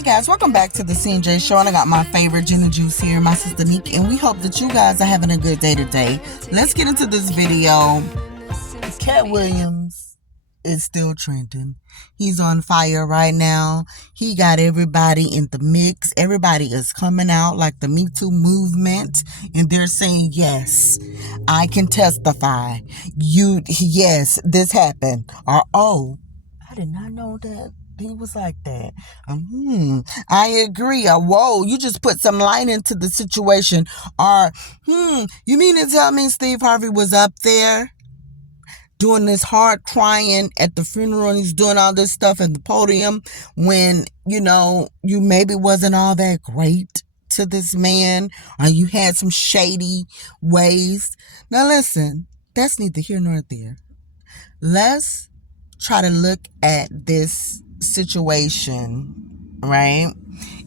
Hey guys, welcome back to the CNJ show, and I got my favorite gin and juice here, my sister Nick, and we hope that you guys are having a good day today. Let's get into this video. Katt Williams is still trending. He's on fire right now. He got everybody in the mix. Everybody is coming out like the Me Too movement, and they're saying, yes, I can testify. Yes, this happened. Or, oh, I did not know that he was like that. I agree. Whoa, you just put some light into the situation. Or, you mean to tell me Steve Harvey was up there doing this hard crying at the funeral, and he's doing all this stuff at the podium when, you maybe wasn't all that great to this man, or you had some shady ways? Now listen, that's neither here nor there. Let's try to look at this situation, right,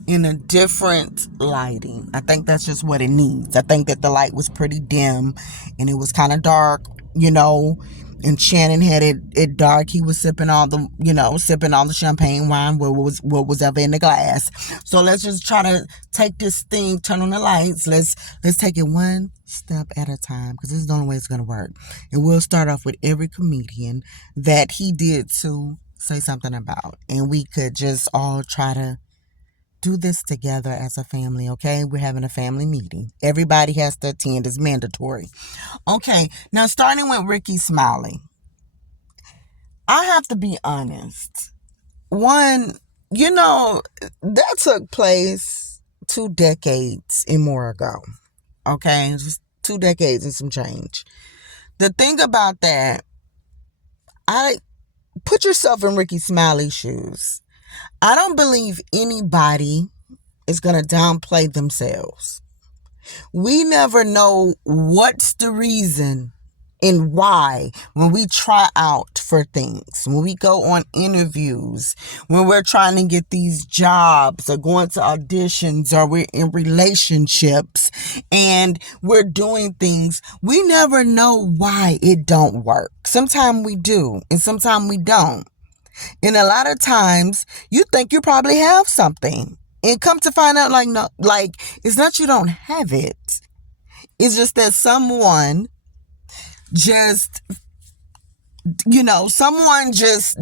in a different lighting. I think that's just what it needs. I think that the light was pretty dim and it was kind of dark, and Shannon had it dark. He was sipping all the champagne wine, what was ever in the glass. So let's just try to take this thing, turn on the lights. Let's take it one step at a time, because this is the only way it's going to work. And we'll start off with every comedian that he did to say something about, and we could just all try to do this together as a family, okay? We're having a family meeting. Everybody has to attend. It's mandatory. Okay, now starting with Ricky Smiley. I have to be honest. One, that took place 2 decades and more ago. Okay, just 2 decades and some change. The thing about that, put yourself in Ricky Smiley's shoes. I don't believe anybody is going to downplay themselves. We never know what's the reason and why when we try out for things, when we go on interviews, when we're trying to get these jobs or going to auditions, or we're in relationships and we're doing things. We never know why it don't work. Sometimes we do and sometimes we don't. And a lot of times you think you probably have something, and come to find out, no, it's not you don't have it. It's just that someone just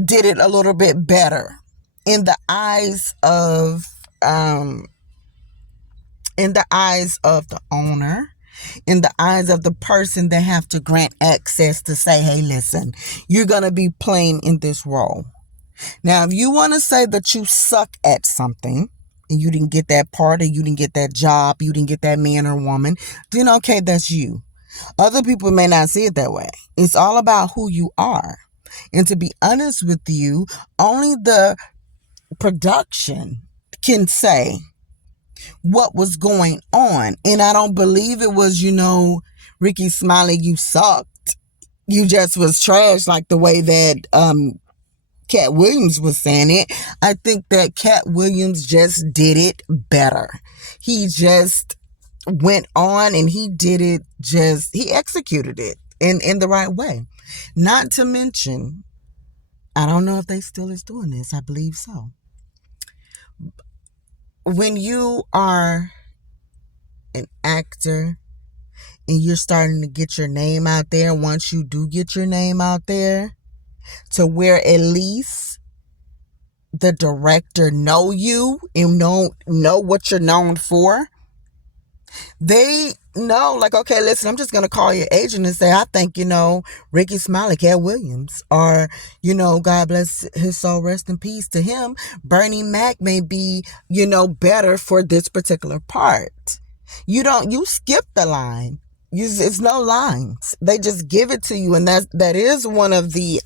did it a little bit better in the eyes of the owner, in the eyes of the person that have to grant access to say, hey, listen, you're going to be playing in this role. Now, if you want to say that you suck at something and you didn't get that part, or you didn't get that job, you didn't get that man or woman, then okay, that's you. Other people may not see it that way. It's all about who you are. And to be honest with you, only the production can say what was going on. And I don't believe it was, Ricky Smiley, you sucked. You just was trash, like the way that Katt Williams was saying it. I think that Katt Williams just did it better. He just went on and he did it, he executed it in the right way. Not to mention, I don't know if they still is doing this. I believe so. When you are an actor and you're starting to get your name out there, once you do get your name out there, to where at least the director know you and know what you're known for, they know, okay, listen, I'm just going to call your agent and say, I think, Ricky Smiley, Katt Williams, or, God bless his soul, rest in peace to him, Bernie Mac may be, better for this particular part. You skip the line. It's no lines. They just give it to you. And that is one of the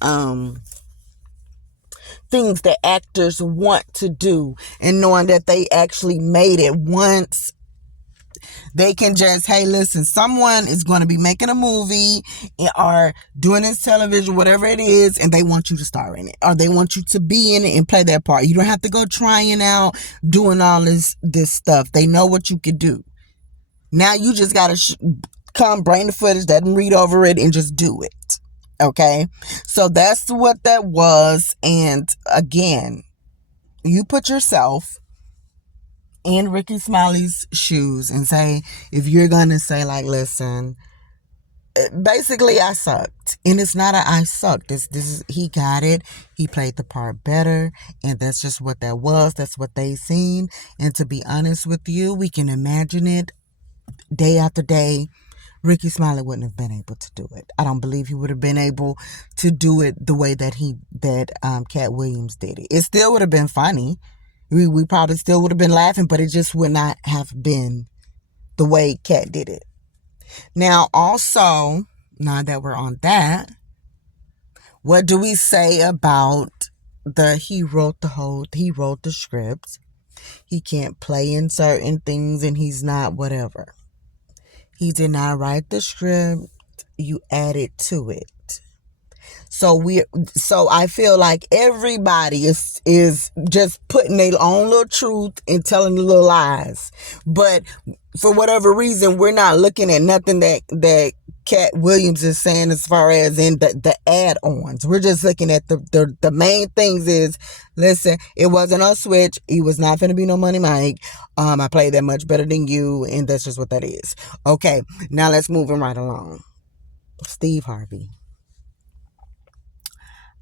things that actors want to do. And knowing that they actually made it once, they can just, hey, listen, someone is going to be making a movie or doing this television, whatever it is, and they want you to star in it, or they want you to be in it and play that part. You don't have to go trying out, doing all this stuff. They know what you could do. Now you just got to come bring the footage, doesn't read over it, and just do it. Okay? So that's what that was. And again, you put yourself in Ricky Smiley's shoes and say, if you're going to say, like, listen, basically I sucked. And it's not I sucked. This is, he got it. He played the part better. And that's just what that was. That's what they seen. And to be honest with you, we can imagine it day after day. Ricky Smiley wouldn't have been able to do it. I don't believe he would have been able to do it the way that Katt Williams did it. It still would have been funny. We probably still would have been laughing, but it just would not have been the way Katt did it. Now, also, now that we're on that, what do we say about he wrote the script. He can't play in certain things and he's not whatever. He did not write the script. You added to it. So I feel like everybody is just putting their own little truth and telling the little lies. But for whatever reason, we're not looking at nothing that Katt Williams is saying as far as in the add-ons. We're just looking at the main things is, listen, it wasn't a switch. He was not going to be no Money Mike. I played that much better than you, and that's just what that is. Okay, now let's move him right along. Steve Harvey.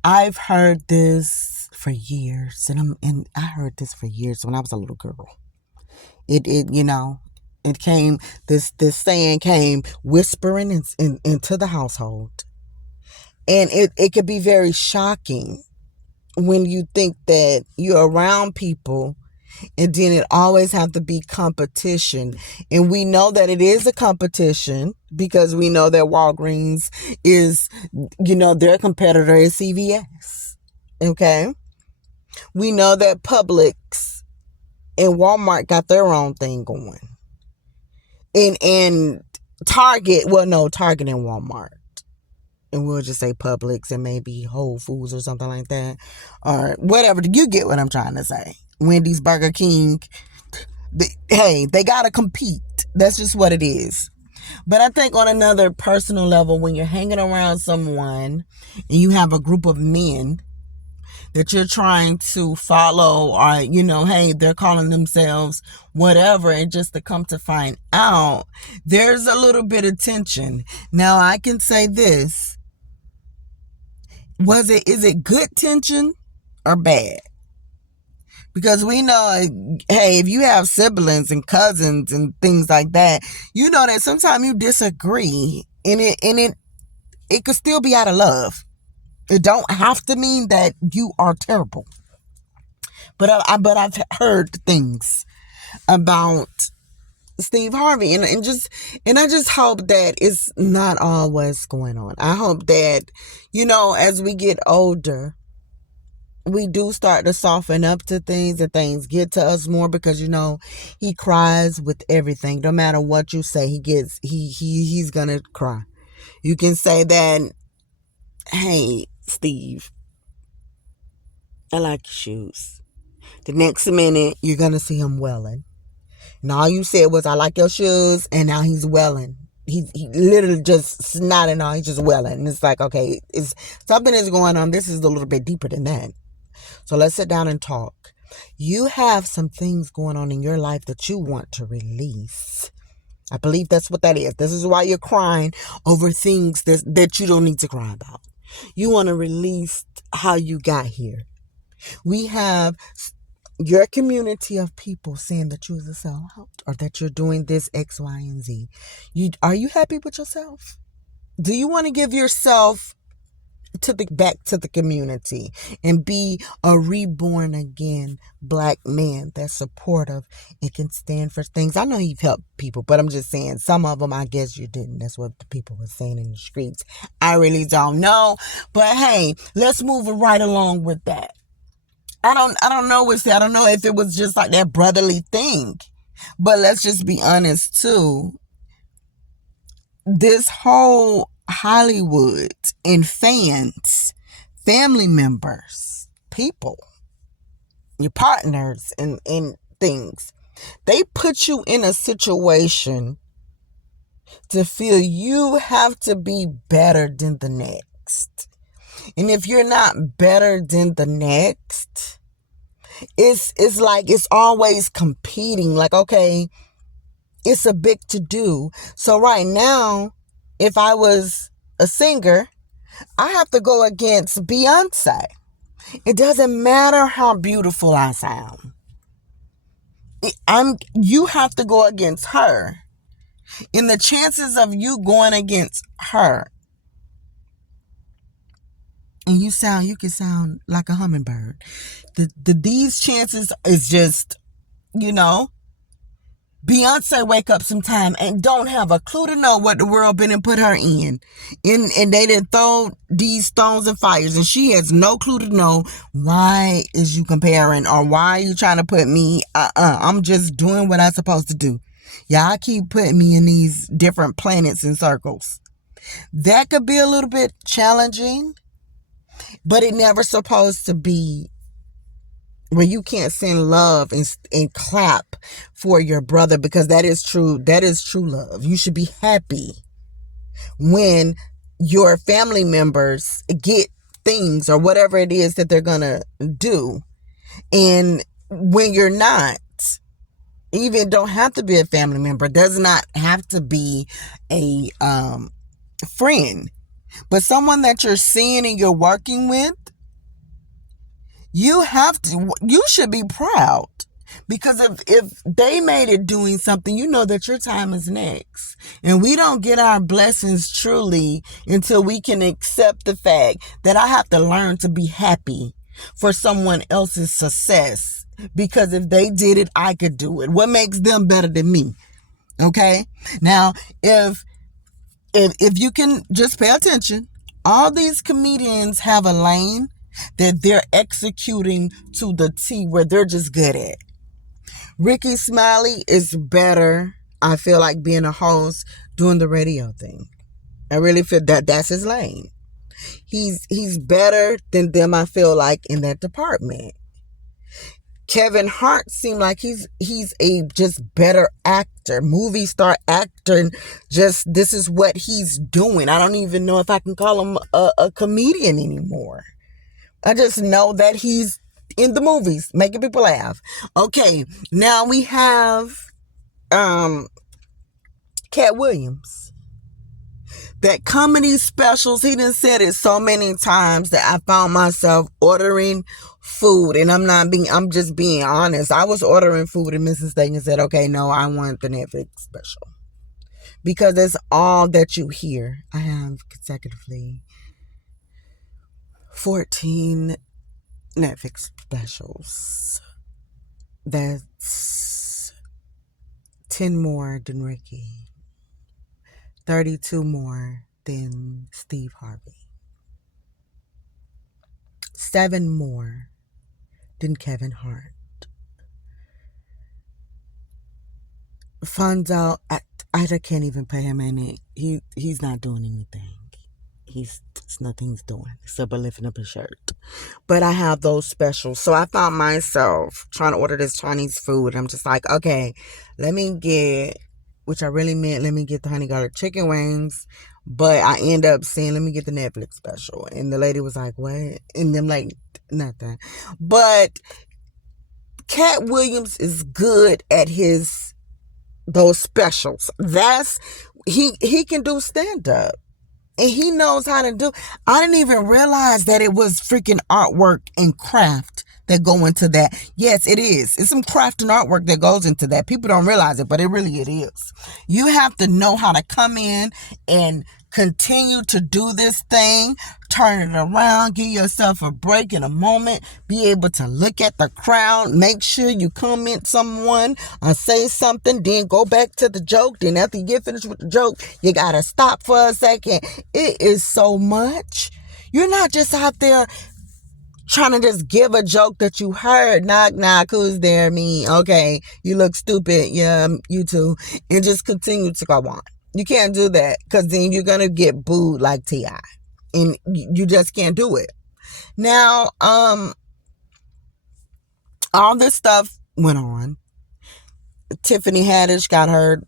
I've heard this for years, and I heard this for years when I was a little girl. It came, this saying came whispering into the household. And it could be very shocking when you think that you're around people and then it always have to be competition. And we know that it is a competition because we know that Walgreens is, their competitor is CVS. Okay? We know that Publix and Walmart got their own thing going. And Target, Target and Walmart. And we'll just say Publix and maybe Whole Foods or something like that. Or whatever. You get what I'm trying to say. Wendy's, Burger King. They got to compete. That's just what it is. But I think on another personal level, when you're hanging around someone and you have a group of men that you're trying to follow, or, they're calling themselves whatever, and just to come to find out, there's a little bit of tension. Now, I can say this. Is it good tension or bad? Because we know, if you have siblings and cousins and things like that, you know that sometimes you disagree, and it could still be out of love. It don't have to mean that you are terrible. But I've heard things about Steve Harvey, and I just hope that it's not all what's going on. I hope that, as we get older, we do start to soften up to things and things get to us more, because he cries with everything. No matter what you say, he's gonna cry. You can say that, hey, Steve, I like your shoes. The next minute, you're gonna see him welling. And all you said was, I like your shoes, and now he's welling. He literally just snotting on, he's just welling. And it's like, okay, something is going on. This is a little bit deeper than that. So let's sit down and talk. You have some things going on in your life that you want to release. I believe that's what that is. This is why you're crying over things that you don't need to cry about. You want to release how you got here. We have your community of people saying that you're a sellout, or that you're doing this X, Y, and Z. Are you happy with yourself? Do you want to give yourself back to the community and be a reborn again black man that's supportive and can stand for things? I know you've helped people, but I'm just saying, some of them, I guess you didn't. That's what the people were saying in the streets. I really don't know, but hey, let's move it right along with that. I don't know I don't know if it was just like that brotherly thing, but let's just be honest too. This whole Hollywood and fans, family members, people, your partners and things, they put you in a situation to feel you have to be better than the next. And if you're not better than the next, It's like it's always competing. Like, okay, it's a big to do. So right now, if I was a singer, I have to go against Beyonce. It doesn't matter how beautiful I sound. You have to go against her. And the chances of you going against her, and you can sound like a hummingbird. These chances is just, you know, Beyonce wake up sometime and don't have a clue to know what the world been and put her in. And they didn't throw these stones and fires, and she has no clue to know why is you comparing or why are you trying to put me, I'm just doing what I'm supposed to do. Y'all keep putting me in these different planets and circles. That could be a little bit challenging, but it never supposed to be where you can't send love and clap for your brother, because that is true love. You should be happy when your family members get things or whatever it is that they're gonna do. And when you're not, even don't have to be a family member, does not have to be a friend, but someone that you're seeing and you're working with, you should be proud, because if they made it doing something, you know that your time is next. And we don't get our blessings truly until we can accept the fact that I have to learn to be happy for someone else's success, because if they did it, I could do it. What makes them better than me? Okay? Now, if you can just pay attention, all these comedians have a lane that they're executing to the T, where they're just good at. Ricky Smiley is better, I feel like, being a host, doing the radio thing. I really feel that that's his lane. He's better than them, I feel like, in that department. Kevin Hart seemed like he's a just better actor, movie star actor, and just this is what he's doing. I don't even know if I can call him a comedian anymore. I just know that he's in the movies, making people laugh. Okay, now we have Katt Williams. That comedy specials, he done said it so many times that I found myself ordering food. And I'm just being honest. I was ordering food and Mrs. Thing said, okay, no, I want the Netflix special. Because that's all that you hear. I have consecutively 14 Netflix specials. That's 10 more than Ricky. 32 more than Steve Harvey. 7 more than Kevin Hart. Funds out, I can't even pay him any. He's not doing anything. It's nothing he's doing except lifting up his shirt. But I have those specials. So I found myself trying to order this Chinese food. I'm just like, okay, let me get the honey garlic chicken wings. But I end up saying, let me get the Netflix special. And the lady was like, what? And I'm like, nothing. But Katt Williams is good at those specials. He can do stand-up. And he knows how to do. I didn't even realize that it was freaking artwork and craft that go into that. Yes, it is. It's some craft and artwork that goes into that. People don't realize it, but it is. You have to know how to come in and continue to do this thing, turn it around, give yourself a break in a moment, be able to look at the crowd, make sure you comment someone or say something, then go back to the joke. Then after you get finished with the joke, you gotta stop for a second. It is so much. You're not just out there trying to just give a joke that you heard. Knock, knock, who's there? Me. Okay, you look stupid. Yeah, you too. And just continue to go on. You can't do that, because then you're going to get booed like T.I. And you just can't do it. Now, all this stuff went on. Tiffany Haddish got her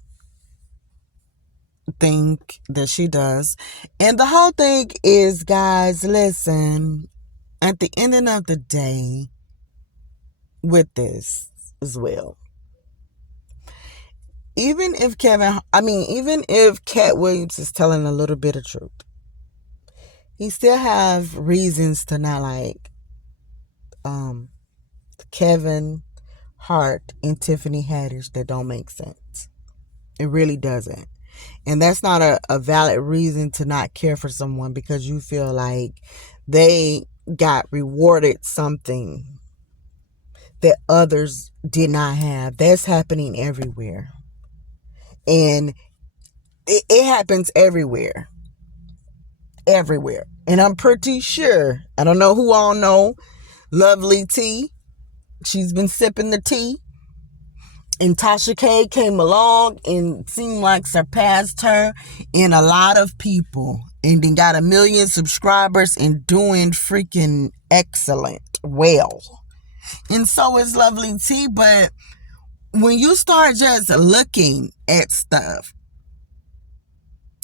thing that she does. And the whole thing is, guys, listen, at the ending of the day, with this as well. Even if Katt Williams is telling a little bit of truth, he still have reasons to not like Kevin Hart and Tiffany Haddish that don't make sense. It really doesn't. And that's not a valid reason to not care for someone because you feel like they got rewarded something that others did not have. That's happening everywhere. And it happens everywhere. Everywhere. And I'm pretty sure, I don't know who all know, Lovely Tea. She's been sipping the tea. And Tasha K came along and seemed like surpassed her in a lot of people. And then got 1 million subscribers and doing freaking excellent. Well. And so is Lovely Tea. But when you start just looking at stuff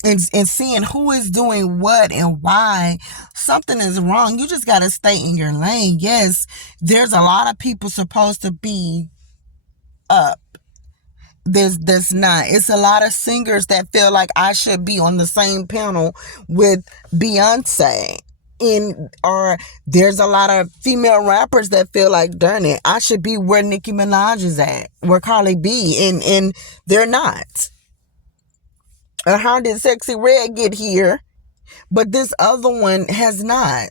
and seeing who is doing what and why, something is wrong. You just got to stay in your lane. Yes, there's a lot of people supposed to be up. There's not. It's a lot of singers that feel like I should be on the same panel with Beyonce. Or there's a lot of female rappers that feel like, darn it, I should be where Nicki Minaj is at, where Carly B, and they're not. Or how did Sexy Red get here, but this other one has not?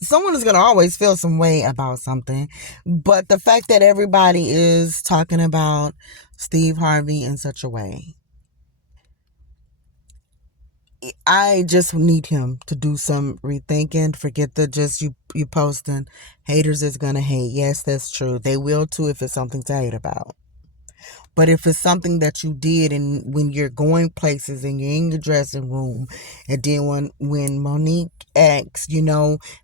Someone is going to always feel some way about something. But the fact that everybody is talking about Steve Harvey in such a way, I just need him to do some rethinking. Forget the just you posting. Haters is going to hate. Yes, that's true. They will too if it's something to hate about. But if it's something that you did and when you're going places and you're in the dressing room, and then when Monique asks,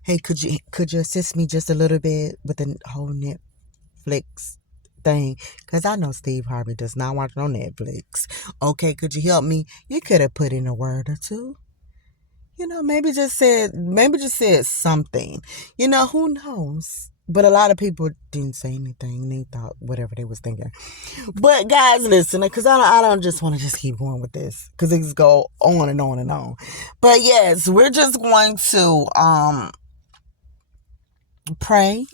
hey, could you assist me just a little bit with the whole Netflix thing? Because I know Steve Harvey does not watch no Netflix. Okay, could you help me? You could have put in a word or two. Maybe just said something. Who knows? But a lot of people didn't say anything. They thought whatever they was thinking. But guys, listen, because I don't just want to just keep going with this, because it just go on and on and on. But yes, we're just going to pray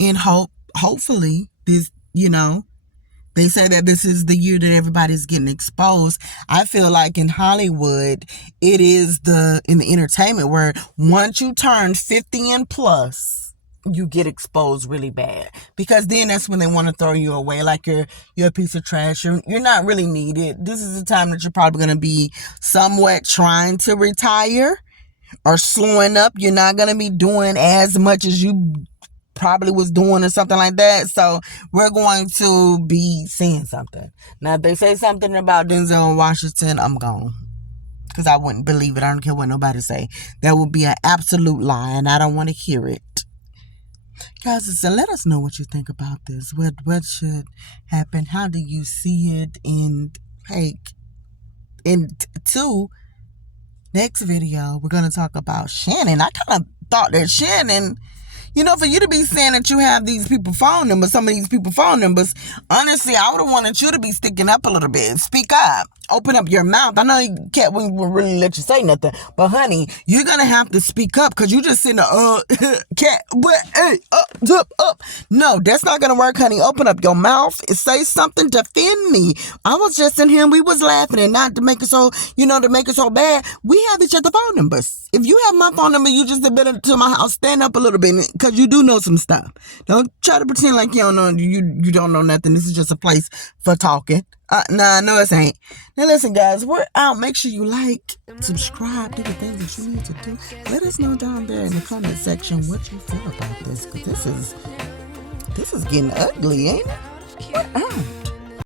and hopefully this, they say that this is the year that everybody's getting exposed. I feel like in Hollywood, it is in the entertainment where once you turn 50 and plus, you get exposed really bad, because then that's when they want to throw you away like you're a piece of trash. You're not really needed. This is the time that you're probably going to be somewhat trying to retire or slowing up. You're not going to be doing as much as you probably was doing or something like that. So we're going to be seeing something. Now, if they say something about Denzel Washington, I'm gone, because I wouldn't believe it. I don't care what nobody say. That would be an absolute lie, and I don't want to hear it. Guys, listen, let us know what you think about this. What should happen? How do you see it? And two, next video, we're going to talk about Shannon. I kind of thought that Shannon, for you to be saying that you have these people phone numbers, some of these people phone numbers, honestly, I would have wanted you to be sticking up a little bit. Speak up. Open up your mouth. I know you can't really let you say nothing, but honey, you're going to have to speak up, because you just sitting there, cat, but, hey, up. No, that's not going to work, honey. Open up your mouth and say something. Defend me. I was just in here and we was laughing, and not to make it so, to make it so bad. We have each other's phone numbers. If you have my phone number, you just admitted to my house. Stand up a little bit, because you do know some stuff. Don't try to pretend like you don't know. You don't know nothing. This is just a place for talking. Nah, no, it ain't. Now listen, guys, we're out. Make sure you like, subscribe, do the things that you need to do. Let us know down there in the comment section what you feel about this, because this is getting ugly, ain't it?